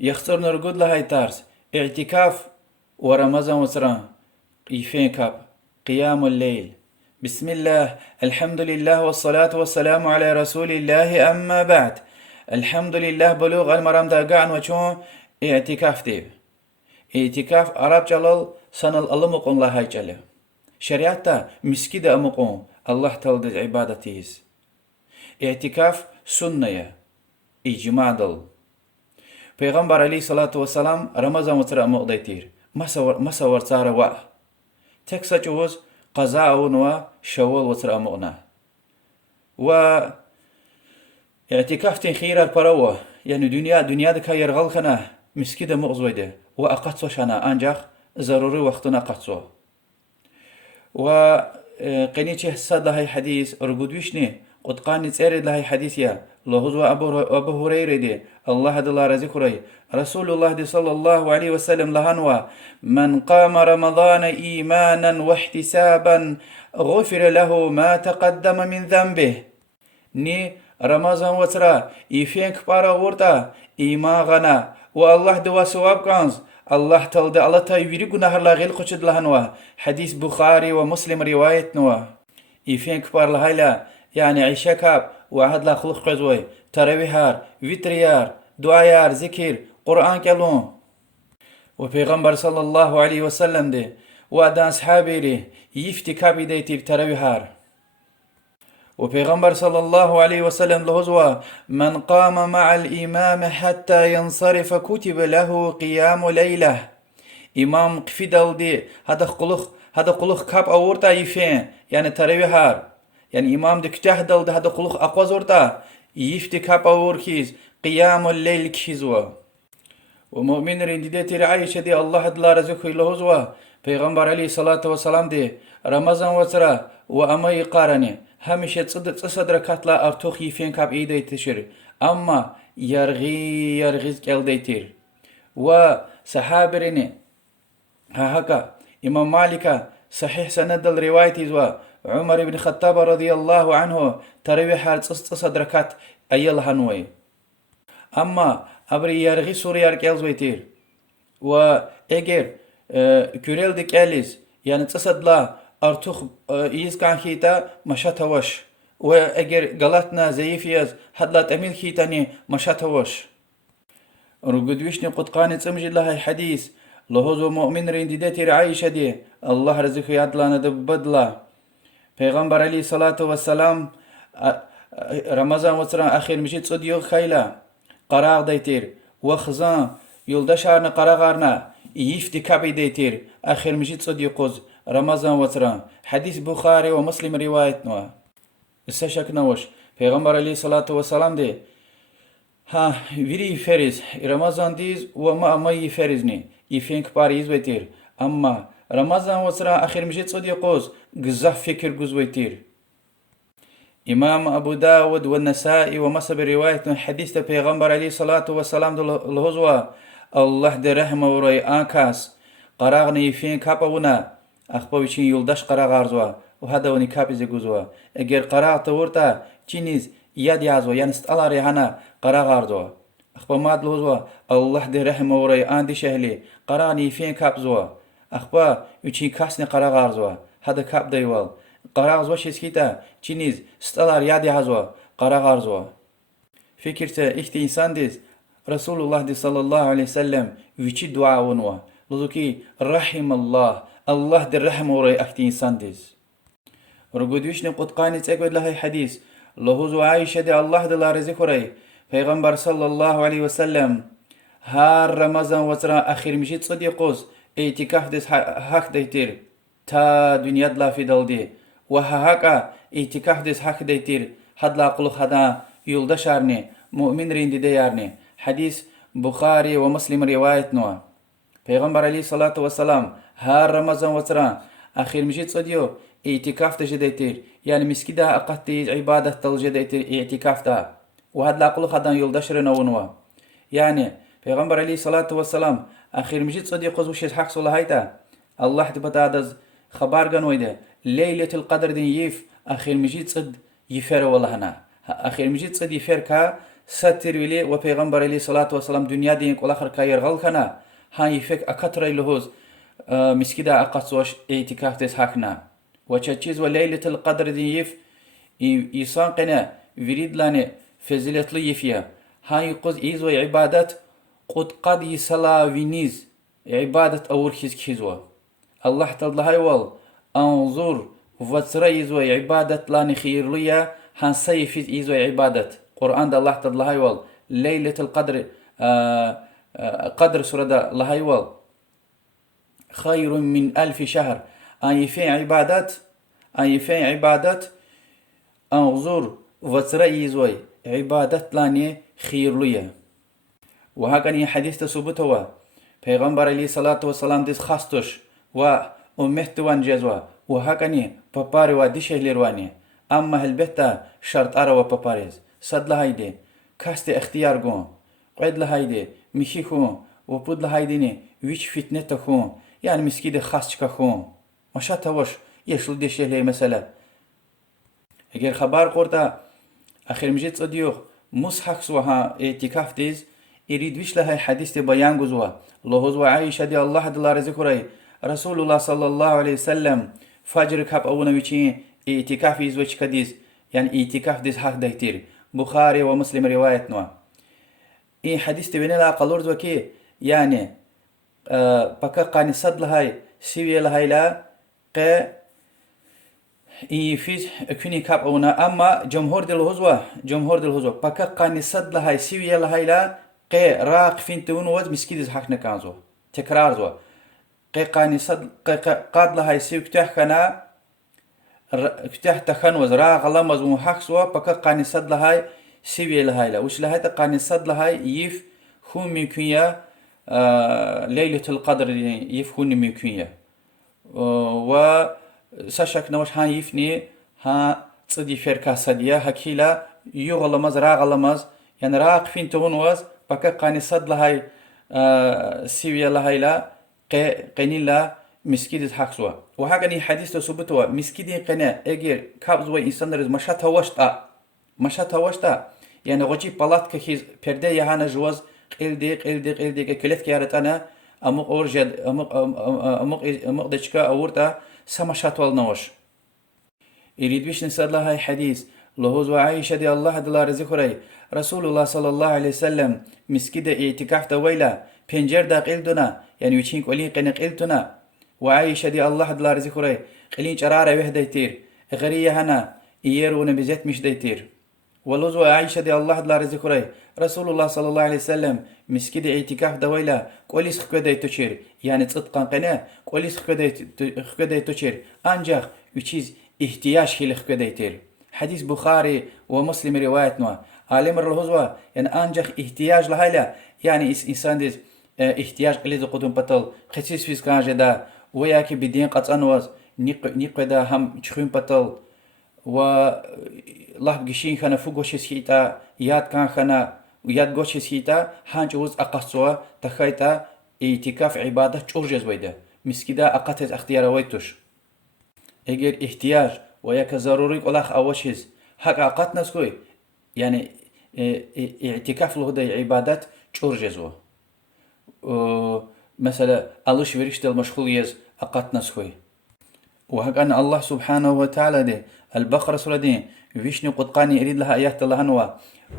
يختار نرقد لهاي تارس اعتكاف ورمضان وسران يفين كاب قيام الليل. بسم الله، الحمد لله، والصلاة والسلام على رسول الله، أما بعد. الحمد لله بلوغ المرام داقان وشون اعتكاف ديب. اعتكاف عرب جلال سنة الألمقون لهاي جلال شريعتا مسكيدة أمقون الله تلدز عبادتيز. اعتكاف سنة إجماع دل پیغمبر علیه الصلاة والسلام رمضان وتر مقديتير ما صور صار وا تكسا جوز قضاء ونوا شوال وتر مقنا و اعتكاف تنخير البروا يعني دنيا دكا يرغل خنا مسكيدة مغزويده وأقصو شنا أنجح ضروري وقتنا قصو و قنيتي حساد لهي حديث رغدوشني قد قاني تسيرد لهي حديثيا لهزو أبو هريرة دي الله دلار ذكري رسول الله دي صلى الله عليه وسلم لهنوا من قام رمضان إيمانا واحتسابا غفر له ما تقدم من ذنبه. ني رمضان وترا يفين كبارا ورتا إيمان غنا والله دوا سواب كانز الله تلد الله تايفيري قناهر لا غير قشد لهنوا حديث بخاري ومسلم رواية نوا يفين كبار لهايلا يعني عشاكاب واحد لا خلق قزوي تراويهار ويتريار دعايار ذكر قرآن كلون وبيغمبر صلى الله عليه وسلم دي وادان صحابي دي يفتي كابي ديتير تراويهار وبيغمبر صلى الله عليه وسلم لهزوا من قام مع الإمام حتى ينصرف كتب له قيام ليلة. إمام قفيدل دي هذا قلوخ كاب أورتا يفين يعني تراويهار يعني إمام دي كتاهدل ده هذا قلوخ أقوى زورتا يفتي كاب أوركيز قيام الليل كيزوا. ومؤمن رنديتي رعايشة دي الله دلا رزقه لهزوا پیغمبر عليه الصلاة والسلام دي رمضان وترا وأمي قارني همشه تصدر كاتلا أرتوخ يفين كاب إيدي تشير أما يرغيز كال ديتير وصحابريني هكا إمام مالك صحيح سند الرواية زوا عمر بن الخطاب رضي الله عنه تروي حال تصدر كات أيل هنوي أما أبري يرغي سوريار كال زويتير وإجر كوريل دي كاليز يعني تصدلا أرتوخ إيز كان خيتا مشاتوش وأجر غلطنا زيفيز حدلات أمين خيتاني مشاتوش رقدوشني قد قانت سمجد لها حديث لهوزو مؤمن رنديدتي رعايشة دي الله رزقه يدلانا دبدلا پیغمبر عليه الصلاة والسلام رمضان وتران أخير مجد صديق خيلا قراغ ديتير وخزان يلدشارنا قراغارنا يفتي كابي ديتير أخير مجد صديقوز رمضان وتران حديث بخاري ومسلم رواية نوا السشك نوش پیغمبر عليه الصلاة والسلام دي ها ويري فريز رمضان ديز وما مي فريزني يفين كباريز ويتير أما رمضان وتران أخير مجد صديقوز قزاف فكر قزويتير إمام أبو داود والنسائي ومسب رواية حديث پیغمبر عليه الصلاة والسلام الهزوة الله دي رحمه وروي آنكاس قراغني يفين كابونا أخبوشين يلدش قراغ عرزوا وهذا وني كابي زيقوزوا اگر قراغ تورتا چينيز ياد يعزوا يعني استقلا ريحانا قراغ عرزوا أخبو ماد الهزوة الله دي رحمه وروي آن دي شهلي قراغني يفين كابزوا أخبو يوچين كاسني قراغ عرزوا هذا كاب ديوال قراغ زوا شسكيتا چينيز استقلا ياد يعزوا قراغ عرزوا فكرتا اختي إنسان ديز رسول الله دي صلى الله عليه وسلم ويشي دعاء ونوا لذوكي رحم الله دي رحم وراي اختي إنسان ديز رقودوشني قد قانت اقود لهي حديث لهوزو عايشة دي الله دي لارزيك وراي پیغمبر صلى الله عليه وسلم هار رمضان وترا أخير مجيد صديقوز اعتكاف ديز حق ديتير تا دنيا دلا في دل دي وهاكا اعتكاف ديز حق ديتير حد لا قلق حدا يلدشارني مؤمن ريندي ديارني حديث بخاري ومسلم رواية نوا پیغمبر عليه الصلاة والسلام هار رمضان وترا أخير مجيد صديو اعتكاف تجديتير يعني مسكدا أقتي عبادة تلجديتير اعتكاف دا وهذا لا قلق حدا يلدشرنا ونوا يعني پیغمبر عليه الصلاة والسلام أخير مجيد صديق وش حق صلى هيدا الله تبتادز خبر جنويده ليلة القدر دين يف أخير مجيد صد يفر والله هنا أخير مجيد صد يفر كا ستر ولی و پیغمبر علیه الصلاة والسلام دنیا دین کل آخر کایر غل کنه ها یفک اکتر لحوز مسجد اقصوش اعتکاف دست حکنا و چه چیز و لیلة القدر دین یف ایسان قنه ورید لانه فضیلت لیفیه ها یقض ایز و عبادت قد يصلا وينيز عبادة أور خيزوا الله تعالى وال أنظر وتريز وعبادة لا نخير ليا هنسيف إيز وعبادة قرآن الله تعالى وال ليلة القدر قدر سورة الله وال خير من 1000 شهر يفين عبادات أنظر وتريز وعبادة لا نخير ليا وهكذا حديث ثبوت هو پیغمبر علیه الصلاة والسلام دست خاستش و امت وان جزوا وهكذا بپاری و دیشه لیروانی اما هلبته شرط اره و پپاریز صد لهایده کاست اختیار گون قید لهایده میخی خون و بود لهایده نی ویچ فتنه تخون یعنی مسکید خاست که خون ماشا توش یشل دیشه لی مثلا اگر خبر قرده اخیر مجید صدیوخ مصحف وها اعتکاف دیز يريد وش لها حديث بيان جزوا لهوز وعائشة دي الله دلار ذكره رسول الله صلى الله عليه وسلم فجر كاب أونا ويشين اعتكاف يزوج كديز يعني اعتكاف ديز حق دهتير بخاري ومسلم رواية نوا حديث تبين لها قلورز وكي يعني بكا قاني صد لهاي سوية لهاي لا ق فيز كوني كاب أونا أما جمهور دل بكا قاني صد لهاي سوية لهاي لا قي راق فين تون وز مسكيد حقنا كانزو تكرار زو قي قاني صد قاد لهاي سيو كتاخنا كتاح تخن وز راق لمز ومحقسوا بكا قاني صد لهاي سيوي لهاي لا وش لهاي قاني صد لهاي يف خون ميكويا ليلة القدر يف خون ميكويا و ساشك نوش ها يفني ها تصدي فركا صديا هكيلا يغلمز راق لمز يعني راق فين تون وز بكا قاني صد لهاي سيويا لهاي لا قيني لا مسكيد حقسوا وهكذا حديث ثبتوا مسكيد قنا اجر كابز وانسان رز مشات واشتا يعني غجي بلات كخيز پرده يهانا جواز قلدي كلت كيارت انا امق اورجد امق دچكا اورتا سمشات والنوش يريد بيش نسال لهاي حديث لهوز وعائشة دي الله دلار ذكري رسول الله صلى الله عليه وسلم مسكيد اعتكاف دويلا پنجر دا قلدنا يعني وچين قولين قنا قلتنا وعائشة دي الله دلار ذكري قلين چرارة وحده تير غرية هنا ييرون بزيت مش ديتير ولوز وعائشة دي الله دلار ذكري رسول الله صلى الله عليه وسلم مسكيد اعتكاف دويلا قوليس خكده تشير يعني تصدقان قنا قوليس خكده تشير انجاخ وچيز احتياج هي خكده تير حديث بخاري ومسلم روايتنا عالم الرهوزوا يعني انجح احتياج لهايلا يعني انسان ديز احتياج قليز قدوم بطل خصيص فيز كانجه دا وياكي بدين قطعنوز نيقدا هم چخون بطل و الله بگشين خنا فوگوش سيتا ياد كان خنا وياد گوش سيتا هانج وز اقصوا تخيتا اعتكاف عبادة چورجز ويدا مسكيدا اقاتز اختيار ويتوش اگر احتياج وياك ضروري قلاخ اوشيز حق اقات نسكوي يعني اعتكاف له ده عبادات چورجزو مثلا alış veriştel مشغول يز اقات نسكوي وهك ان الله سبحانه وتعالى ده البقرة سورة دي ويشني قد قاني اريد لها ايات الله هنوا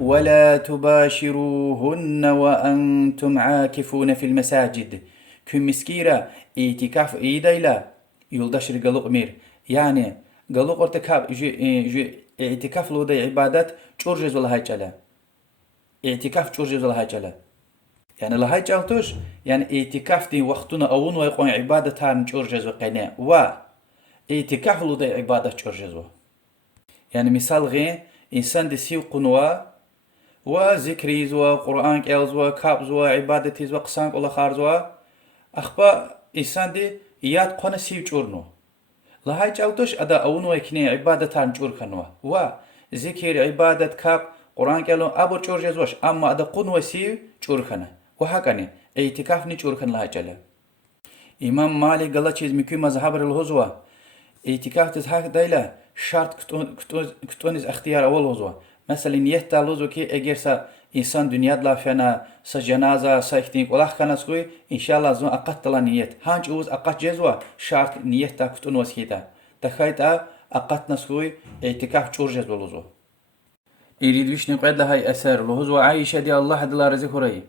ولا تباشروهن وانتم عاكفون في المساجد كم مسكيرة اعتكاف ايدايلا يلدش رقلق مير يعني قالوا ارتكاب اعتكاف له ده عبادات چورجز ولا هايجلا اعتكاف چورجز ولا هايجلا يعني لا هايجلتوش يعني اعتكاف دي وقتنا اون ويقون عبادة هان چورجز وقنا و اعتكاف له ده عبادة چورجز يعني مثال غير انسان دي سيو قنوا وذكريز وقرآن كيلز وكابز وعبادتيز وقسانك ولا خارز اخبا انسان دي ياد قنا سيو چورنو لهاي جالتوش ادا اونو اكني عبادة تان چور خنوا و ذكر عبادة كاب قرآن كيلو ابو چور جزوش اما ادا قن وسي چور خنا وهكذا اعتكاف ني چور خن لهاي جاله امام مالك قال چیز مكي مذهب الهزوا اعتكاف تزحق دايلا شرط كتونز اختيار اول هزوا مثلا نيت لوزو كي اگر سا إنسان دنيا دلا فينا سجنازة سايختين ولا خناسكوي إن شاء الله زون أقت لا نيت هانج أوز أقت جزوا شرط نيت تاكتون وسكيتا تخيتا أقت نسكوي اعتكاف شور جزولوزو يريد ويش نقعد لهاي أثر لهزو عايشة دي الله دلا رزق رأي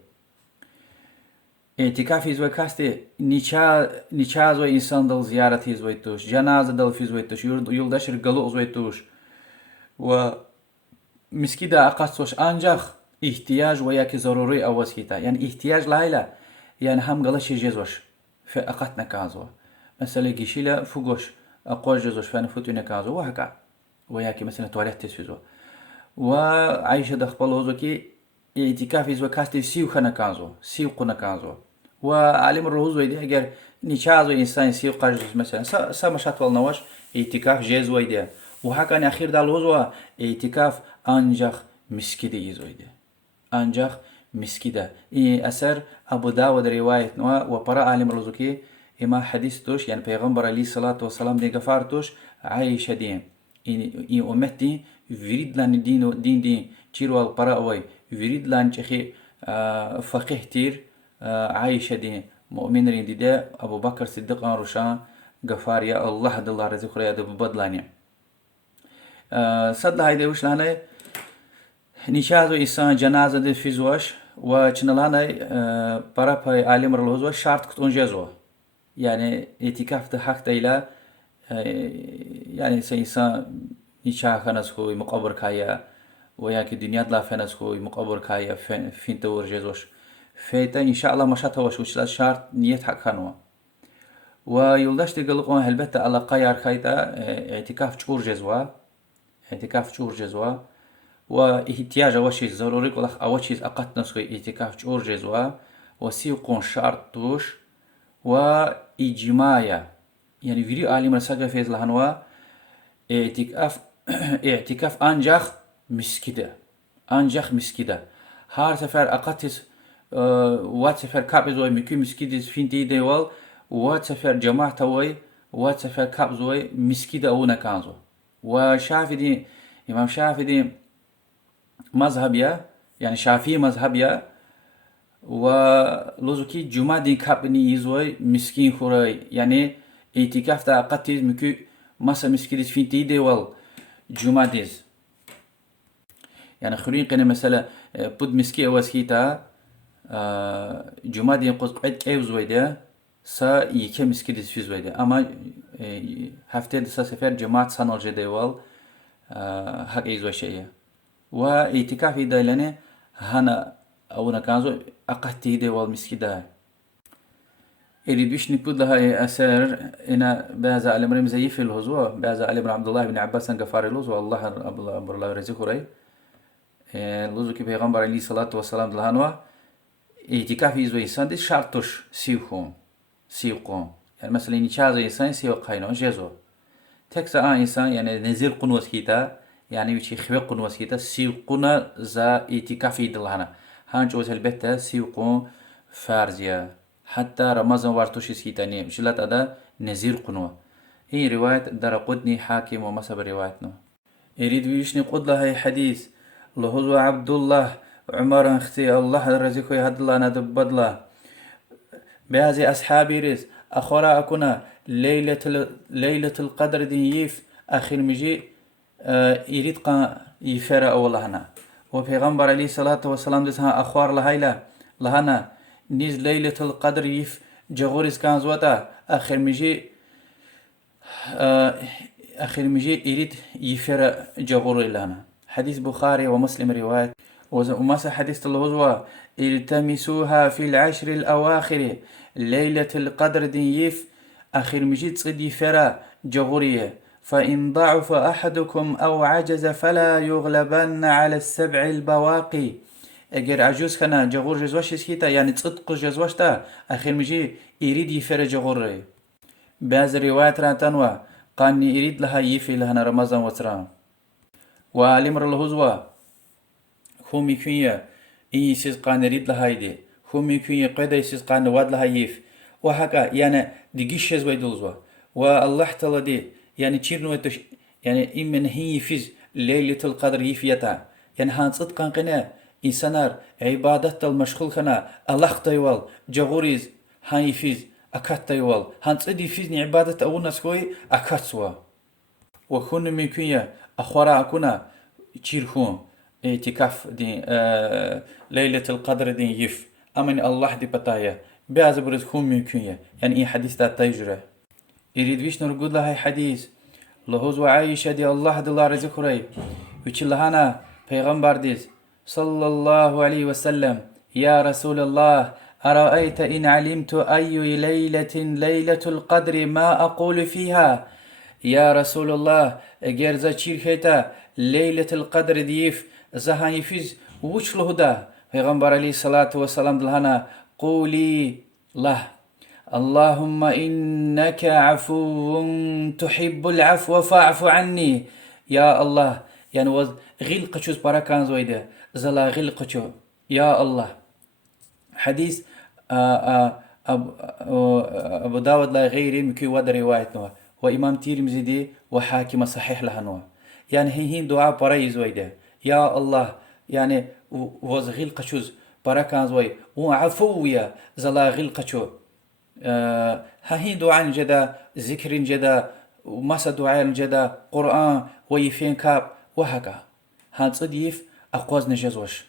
اعتكاف يزوي كاستي نيشا زوي إنسان دل زيارة يزوي توش جنازة دل في زوي توش يلدش رجلو زوي توش و مسكيدا أقصوش أنجخ احتياج وياك ضروري أوز كيتا يعني احتياج لايلا يعني هم قلش يجزوش في أقتنا كازوا مثلا جيشيلا فوقوش أقول جزوش فانا فوتونا كازوا وهكا وياك مثلا تواليت تسويزوا وعايشة دخبال هزوكي اعتكاف يزوا كاستي سيو خنا كازوا سيو قنا كازوا وعلم الرهوز ويدي اگر نيشازو إنسان سيو قاجز مثلا سامشات والنواش اعتكاف جيز ويدي وهكا أخير دالوزوا اعتكاف أنجخ مسكيدي يزويدي أنجخ مسكيدة أثر أبو داود رواية نوا وبراء عالم رزقي إما حديث توش يعني پیغمبر عليه الصلاة والسلام دي غفار توش عايشة دين إن أمتي فريد لان دين تيرو البراء وي فريد لان تخي فقه تير عايشة دين مؤمن رين دي أبو بكر صديق روشان غفار يا الله دل رزق ريا بدلاني صد هايدي وش لاني نيشازو إنسان جنازة دي فيزوش وچنلاني برابي عالم رلوزو شرط كتون جزو يعني اعتكاف ده حق ديلا يعني إنسان نيشا خانس خوي مقبر كايا وياك الدنيا دلا فنس خوي مقبر كايا فين تور جزوش فيتا إن شاء الله ما شاتوش وش لا شرط نيت حق خانوا ويلدش تقلقون هلبتا على قيار خايتا اعتكاف شور جزوا اعتكاف شور جزوا واحتياج أول شيء ضروري كل أول شيء أقت نسخة اعتكاف شور جزوا وسيقون شرط توش وإجماعية يعني فيديو عالم رسالة في الهنوا اعتكاف أنجخ مسكدة أنجخ مسكدة هار سفر أقتس وات سفر كابزوي مكي مسكدة فين تي ديوال وات سفر جماعة توي وات سفر كابزوي مسكدة أو نكانزو وشافدي إمام شافدي مذهبية يعني شافعي مذهبية ولوزكي جمعة دين كابني يزوي مسكين خوراي يعني اعتكاف تا قتيز مكي مسا مسكيدس فين تيدي وال جمعة ديز يعني خورين قنا مثلا بود مسكي اواسكيتا جمعة دين قوز قد ايو زويدا سا يكي مسكيدس في زويدا اما هفته دسا سفر جماعة سانال جدي وال حق ايزو شيء واعتكاف إذا لنا هنا أو نكانزو أقتي دي والمسكدة اللي بيش نقول لها أثر إن بعض الأمر زيف الهزوة بعض الأمر عبد الله بن عباس غفار له والله أبو الله رزقه رأي لوزو كي پیغمبر عليه الصلاة والسلام دلهانوا اعتكاف يزوي إنسان دي شرطش سيوكم يعني مثلا نشاز إنسان سيو قاينو جزو تكسا إنسان يعني نزيل قنوس كيتا يعني وشي خبق وسيتا سيقنا زا اعتكافي دلهنا هانج اوز البتة سيقون فارزيا حتى رمضان وارتوشي سيتاني مشلات ادا نزير قنوة هي رواية درقدني حاكم ومسب روايتنا يريد ويشني قد لها حديث لهزو عبد الله عمر اختي الله رزقه يهد الله ندب الله بهذه أصحابي رز أخورا أكونا ليلة القدر دين يف أخير مجي يريد قا يفرا أولهنا وبيغمبر عليه الصلاة والسلام دسها أخوار لهنا نيز ليلة القدر يف جغوريس كان زوتا آخر مجي يريد يفرا جغوري لهنا حديث بخاري ومسلم رواية ومسا حديث الوزوى التمسوها في العشر الأواخر ليلة القدر دين يف آخر مجي تصد يفرا جغوريه فإن ضعف أحدكم أو عجز فلا يغلبن على السبع البواقي اگر عجوز كنا جغور جزواش سكيتا يعني تصدق جزواش تا أخير مجي يريد يفر جغور بعض الروايات راتنوا قاني يريد لها يفي لهنا رمضان وتران وعلم الهزوة هم يكوية إي سيز قان يريد لها يدي هم يكوية قيدا يسيز قان واد لها يف وهكا يعني دقيش جزوة يدلزوا والله تعالى دي يعني تشيرنو يعني إمن هي فيز ليلة القدر يفيتا يعني هان صدقا قنا إنسانار عبادة المشغول خنا الله تيوال جغوريز هاي فيز أكات تيوال هانتصدي فيزني عبادة أول ناس كوي أكات سوا وكون ميكوية أخورا أكونا تشيرخون اعتكاف دي ليلة القدر دي يف أمن الله دي بتايا بعض برز خون ميكوية يعني إيه حديث دا تجرى يريد ويش نرقود لها حديث لهوز وعايشة دي الله دلار ذكري ويش لهانا پیغمبر ديز صلى الله عليه وسلم يا رسول الله أرأيت إن علمت أي ليلة القدر ما أقول فيها يا رسول الله جرزا تشيرخيتا ليلة القدر ديف زهان يفيز وش لهدا پیغمبر عليه الصلاة والسلام دلهانا قولي له اللهم إنك عفو تحب العفو فاعف عني يا الله يعني وز غلقشوز باراكان زويدة زلا غلقشو يا الله حديث أبو داود لا غيري مكي ود رواية نوع وإمام ترمذي دي وحاكم صحيح لها نوع يعني هين دعاء براي زويدة يا الله يعني وز غلقشوز باراكان زوي وعفوية زلا غلقشو هين دعاء جدا ذكر جدا ومسا دعاء جدا قرآن ويفين كاب وهكا هانصديف أقواز نجزوش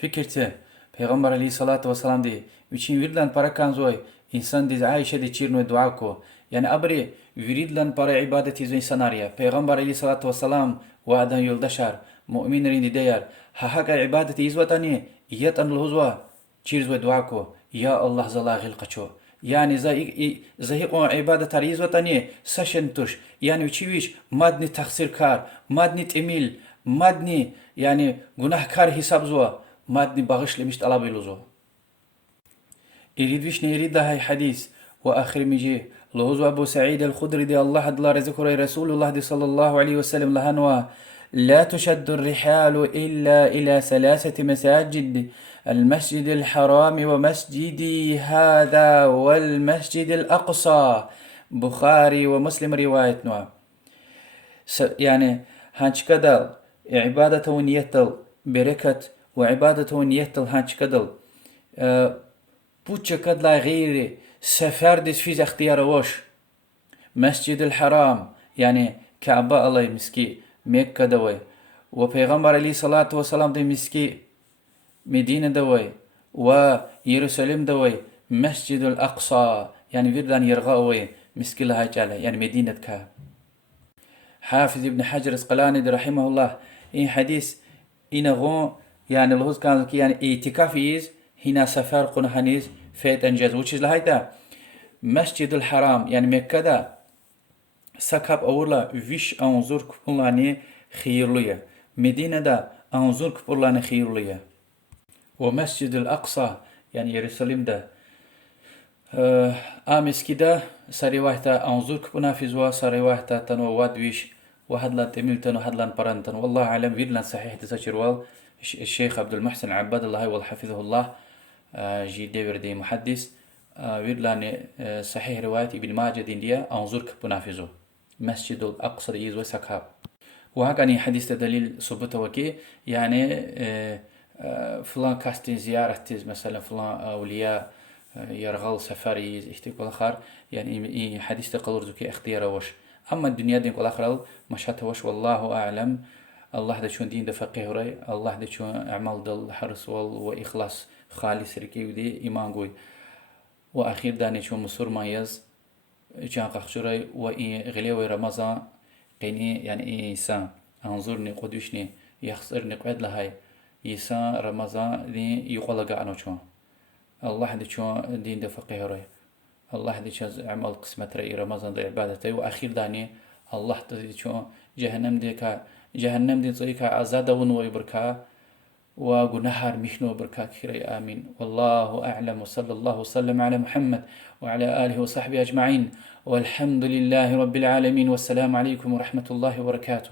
فكرته پیغمبر علیه الصلاة والسلام دی وچین ویردلان پارا کانزوی انسان دی عایشه دی چیرنو دعا کو yani abri viridlan para ibadeti zin sanarya peygamber aleyhi salatu vesselam وعدان yoldaşar müminlerin diyar haka ibadeti izvatani yatan lhuzwa çirzwe dua ko ya Allah zalagil qacho yani zahiqo ibadet izvatani sashentush yani uçiviş madni taksir kar madni temil madni yani günahkar hesabzwa madni bağışlamış alabiluzo iridvish ne irida hay hadis وآخر ميجي لوز أبو سعيد الخدري دي الله أدلا رزقه رسول الله دي صلى الله عليه وسلم لهنوا لا تشد الرحال إلا إلى 3 مساجد المسجد الحرام ومسجدي هذا والمسجد الأقصى بخاري ومسلم رواية نوع يعني هانش كدل عبادة ونيتل بركة وعبادة ونيتل هانش كدل بوتش كدلا غيري سفر ديس فيز اختيار وش مسجد الحرام يعني كعبة الله مسكي مكة دوي وبيغمبر عليه الصلاة والسلام دي مسكي مدينة دوي ويروسلم دوي مسجد الأقصى يعني فيردان يرغاوي مسكي لها جالة يعني مدينة كا حافظ ابن حجر اسقلاني رحمه الله إن حديث إن غون يعني الهوز كان يعني اعتكاف هنا سفر قنهانيز فيت انجاز وچيز لهايدا مسجد الحرام يعني مكة دا سكاب اورلا ويش انظر كبرلاني خيرلية مدينة دا انظر كبرلاني خيرلية ومسجد الأقصى يعني يروسلم دا آمسكي دا سريواحتا انظر كبنا في زوا سريواحتا تنو وادويش وهدلان تميلتن وهدلان برانتن والله أعلم فيرلان صحيح تسجروال الشيخ عبدالمحسن عباد الله والحفظه الله جي ديفر دي محدث ويرلاني صحيح رواية ابن ماجه دين ديا انظر كبنافذو مسجد الأقصى يز وسكاب وهكذا حديث دليل ثبوت وكي يعني فلان كاستين زيارة مثلا فلان أولياء يرغل سفري احتيق الآخر يعني حديث تقلر زكي اختيار وش أما الدنيا دين الآخر مشات وش والله أعلم الله ده شون دين ده فقيه رأي الله ده شون أعمال دل حرص وإخلاص خالص ركي ودي إيمان قوي وأخير داني شو مصور مايز جان قخشري وإن غليوي رمضان قيني يعني إنسان أنظرني قدوشني يخسرني قعد لهاي إنسان رمضان دي يقول عنه شو الله دي شو دين ده فقيه رأي الله دي شو عمل قسمة رأي رمضان ده عبادته وأخير داني الله دي شو جهنم دي صيكا عزاده ونوي بركا وجنهار مشنو بركات خيري آمين والله أعلم وصلى الله وسلم على محمد وعلى آله وصحبه أجمعين والحمد لله رب العالمين والسلام عليكم ورحمة الله وبركاته